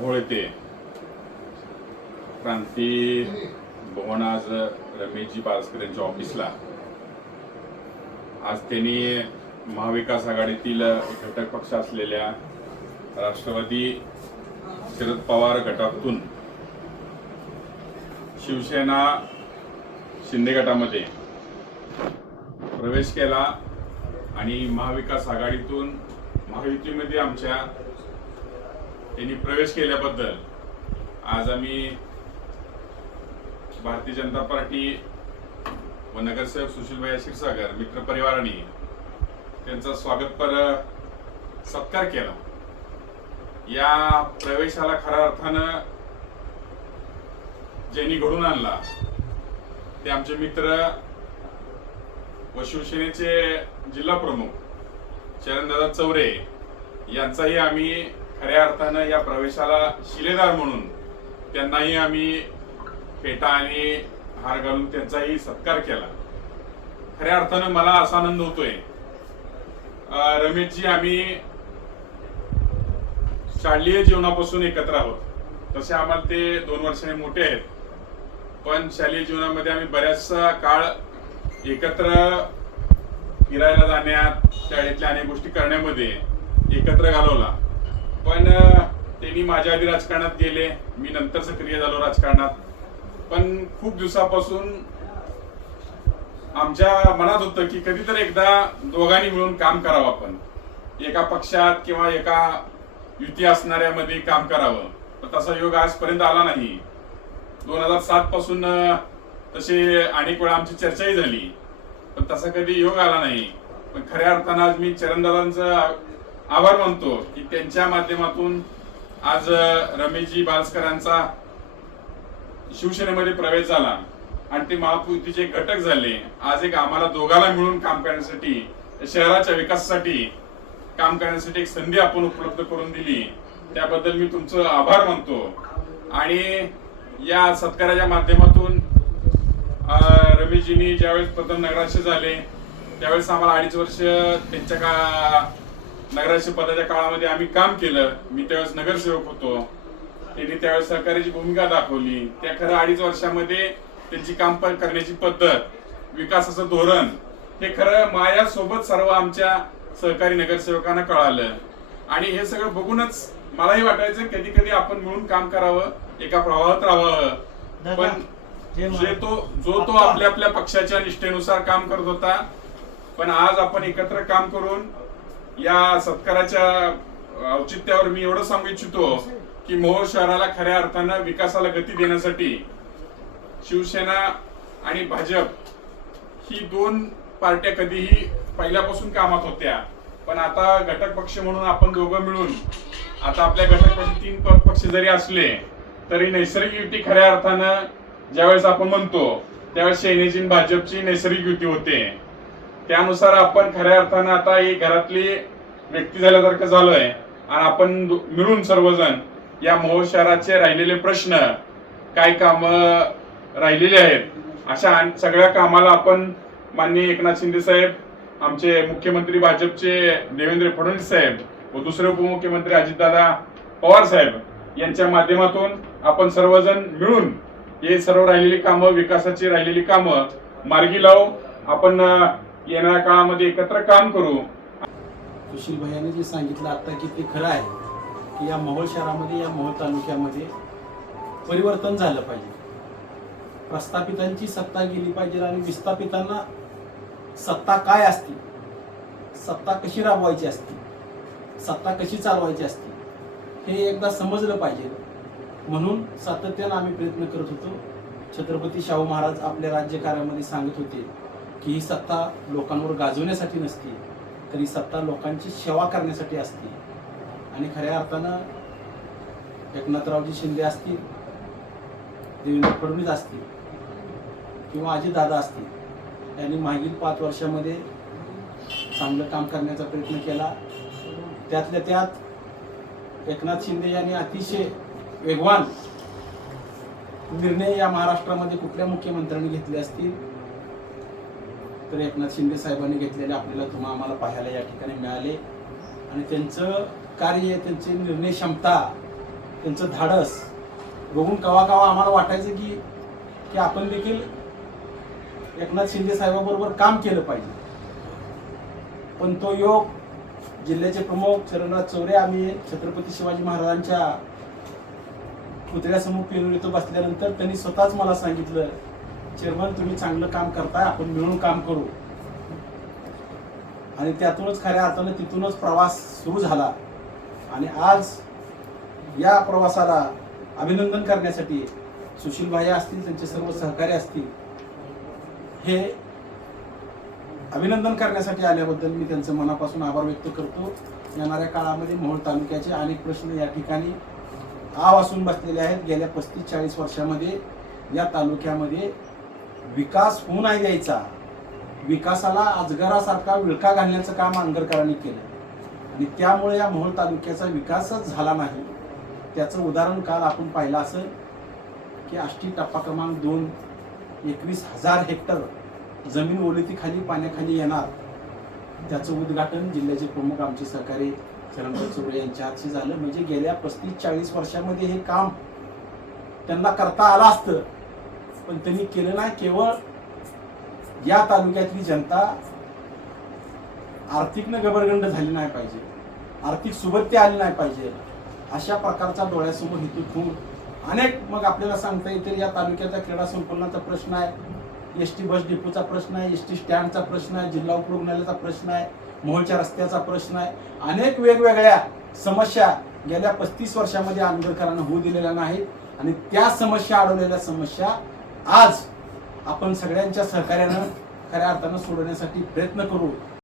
मोहोळ क्रांती भवन आज रमेशजी पारसकर यांच्या ऑफिसला आज त्यांनी महाविकास आघाडीतील घटक पक्ष असलेल्या राष्ट्रवादी शरद पवार गटातून शिवसेना शिंदे गटामध्ये प्रवेश केला आणि महाविकास आघाडीतून महायुतीमध्ये आमच्या त्यांनी प्रवेश केल्याबद्दल आज आम्ही भारतीय जनता पार्टी व नगरसेवक सुशीलभाई क्षीरसागर मित्रपरिवाराने त्यांचा स्वागतपर सत्कार केला. या प्रवेशाला खऱ्या अर्थानं ज्यांनी घडून आणला ते आमचे मित्र व शिवसेनेचे जिल्हा प्रमुख चरणदादा चौरे यांचाही आम्ही खऱ्या अर्थानं या प्रवेशाला शिलेदार म्हणून त्यांनाही आम्ही फेटा आणि हार घालून त्यांचाही सत्कार केला. खऱ्या अर्थानं मला असा आनंद होतोय. रमेशजी आम्ही शालेय जीवनापासून एकत्र आहोत. तसे आम्हाला ते दोन वर्षाने मोठे आहेत. पण शालेय जीवनामध्ये आम्ही बऱ्याचसा काळ एकत्र फिरायला जाण्यात शाळेतल्या अनेक गोष्टी करण्यामध्ये एकत्र घालवला. पण त्यांनी माझ्या आधी राजकारणात गेले. मी नंतर सक्रिय झालो राजकारणात. पण खूप दिवसापासून आमच्या मनात होतं की कधीतरी एकदा दोघांनी मिळून काम करावं आपण. एका पक्षात किंवा एका युती असणाऱ्यामध्ये काम करावं. पण तसा योग आजपर्यंत आला नाही. दोन हजार सात पासून तसे अनेक वेळा आमची चर्चाही झाली. पण तसा कधी योग आला नाही. पण खऱ्या अर्थानं आज मी चरणदादांचा आभार मानतो की त्यांच्या माध्यमातून आज रमेशजी बालस्करांचा शिवसेनेमध्ये प्रवेश झाला आणि ते महापुतीचे घटक झाले. आज एक आम्हाला दोघाला मिळून काम करण्यासाठी शहराच्या विकासासाठी काम करण्यासाठी एक संधी आपण उपलब्ध करून दिली. त्याबद्दल मी तुमचं आभार मानतो. आणि या सत्काराच्या माध्यमातून रमेशजींनी ज्यावेळेस प्रथम नगराध्यक्ष झाले त्यावेळेस आम्हाला अडीच वर्ष त्यांच्या का नगराध्यक्ष पदाच्या काळामध्ये आम्ही काम केलं. मी त्यावेळेस नगरसेवक होतो. त्यांनी त्यावेळेस सहकार्याची भूमिका दाखवली. त्या खरं अडीच वर्षामध्ये त्यांची काम करण्याची पद्धत विकासाचं धोरण हे खरं माझ्यासोबत सर्व आमच्या सहकारी नगरसेवकांना कळालं. आणि हे सगळं बघूनच मलाही वाटायचं कधी कधी आपण मिळून काम करावं एका प्रवाहात राहावं. पण जे तो जो तो आपल्या आपल्या पक्षाच्या निष्ठेनुसार काम करत होता पण आज आपण एकत्र काम करून या सत्काराच्या औचित्यावर मी एवढं सांगू इच्छितो की मोहोळ शहराला खऱ्या अर्थानं विकासाला गती देण्यासाठी शिवसेना आणि भाजप ही दोन पार्ट्या कधीही पहिल्यापासून कामात होत्या. पण आता घटक पक्ष म्हणून आपण दोघं मिळून आता आपल्या घटक पक्ष तीन पक्ष जरी असले तरी नैसर्गिक युती खऱ्या अर्थानं ज्यावेळेस आपण म्हणतो त्यावेळेस सेनेची भाजपची नैसर्गिक युती होते. त्यानुसार आपण खऱ्या अर्थानं आता ही घरातली व्यक्ती झाल्यासारखं झालोय. आणि आपण मिळून सर्वजण या मोहोळ शहराचे राहिलेले प्रश्न काय काम राहिलेले आहेत अशा सगळ्या कामाला आपण माननीय एकनाथ शिंदे साहेब आमचे मुख्यमंत्री भाजपचे देवेंद्र फडणवीस साहेब व दुसरे उपमुख्यमंत्री अजितदादा पवार साहेब यांच्या माध्यमातून आपण सर्वजण मिळून हे सर्व राहिलेली कामं विकासाची राहिलेली कामं मार्गी लावू आपण येणाऱ्या काळामध्ये एकत्र काम करू. सुशील भैयाने जे सांगितलं आता की ते खरं आहे की या मोहोळ शहरामध्ये या मोहोळ तालुक्यामध्ये परिवर्तन झालं पाहिजे. प्रस्थापितांची सत्ता गेली पाहिजे आणि विस्थापितांना सत्ता काय असते? सत्ता कशी राबवायची असते? सत्ता कशी चालवायची असते? हे एकदा समजलं पाहिजे. म्हणून सातत्यानं आम्ही प्रयत्न करत होतो. छत्रपती शाहू महाराज आपल्या राज्यकार्यामध्ये सांगत होते की ही सत्ता लोकांवर गाजवण्यासाठी नसती तर ही सत्ता लोकांची सेवा करण्यासाठी असते. आणि खऱ्या अर्थानं एकनाथरावजी शिंदे असतील देवेंद्र फडणवीस असतील किंवा अजितदादा असतील यांनी मागील पाच वर्षामध्ये चांगलं काम करण्याचा प्रयत्न केला. त्यातल्या त्यात एकनाथ शिंदे यांनी अतिशय वेगवान निर्णय या महाराष्ट्रामध्ये कुठल्या मुख्यमंत्र्यांनी घेतले असतील तर एकनाथ शिंदे साहेबांनी घेतलेले आपल्याला तुम्हा आम्हाला पाहायला या ठिकाणी मिळाले. आणि त्यांचं कार्य त्यांची निर्णय क्षमता त्यांचं धाडस बघून कवा कवा आम्हाला वाटायचं की की आपण देखील एकनाथ शिंदे साहेबाबरोबर काम केलं पाहिजे. पण तो योग जिल्ह्याचे प्रमुख चरणराज चौरे आम्ही छत्रपती शिवाजी महाराजांच्या पुतळ्यासमोर पेरून येतो बसल्यानंतर त्यांनी स्वतःच मला सांगितलं चेअरमन तुम्ही चांगलं काम करताय आपण मिळून काम करू. आणि त्यातूनच खऱ्या अर्थानं तिथूनच प्रवास सुरू झाला. आणि आज या प्रवासाला अभिनंदन करण्यासाठी सुशील भाई असतील त्यांचे सर्व सहकारी असतील हे अभिनंदन करण्यासाठी आल्याबद्दल मी त्यांचं मनापासून आभार व्यक्त करतो. येणाऱ्या काळामध्ये मोहोळ तालुक्याचे अनेक प्रश्न या ठिकाणी आव असून बसलेले आहेत. गेल्या पस्तीस चाळीस वर्षामध्ये या तालुक्यामध्ये विकास होऊ नाही द्यायचा. विकासाला अजगरासारखा विळखा घालण्याचं काम आंगरकरांनी केलं. आणि त्यामुळे या मोहोळ तालुक्याचा विकासच झाला नाही. त्याचं उदाहरण काल आपण पाहिलं असं की आष्टी टप्पा क्रमांक दोन एकवीस हजार हेक्टर जमीन ओलितीखाली पाण्याखाली येणार. त्याचं उद्घाटन जिल्ह्याचे प्रमुख आमचे सहकारी चरणराज चौरे यांच्या हातची झालं. म्हणजे गेल्या पस्तीस चाळीस वर्षामध्ये हे काम त्यांना करता आलं असतं. पण त्यांनी केलं नाही केवळ या तालुक्यातली जनता आर्थिकनं गबरगंड झाली नाही पाहिजे आर्थिक सुबत्ती आली नाही पाहिजे अशा प्रकारचा डोळ्यासमोर हेतू ठेवून अनेक मग आपल्याला सांगता येतील या तालुक्याचा क्रीडा संकुलनाचा प्रश्न आहे एस टी बस डिपोचा प्रश्न आहे एस टी स्टँडचा प्रश्न आहे जिल्हा उपरुग्णालयाचा प्रश्न आहे मोहोळच्या रस्त्याचा प्रश्न आहे अनेक वेगवेगळ्या समस्या गेल्या पस्तीस वर्षामध्ये आंबेडकरांना होऊ दिलेल्या नाहीत आणि त्या समस्या अडवलेल्या समस्या आज आपण सगळ्यांच्या सहकार्यानं खऱ्या अर्थानं सोडवण्यासाठी प्रयत्न करू.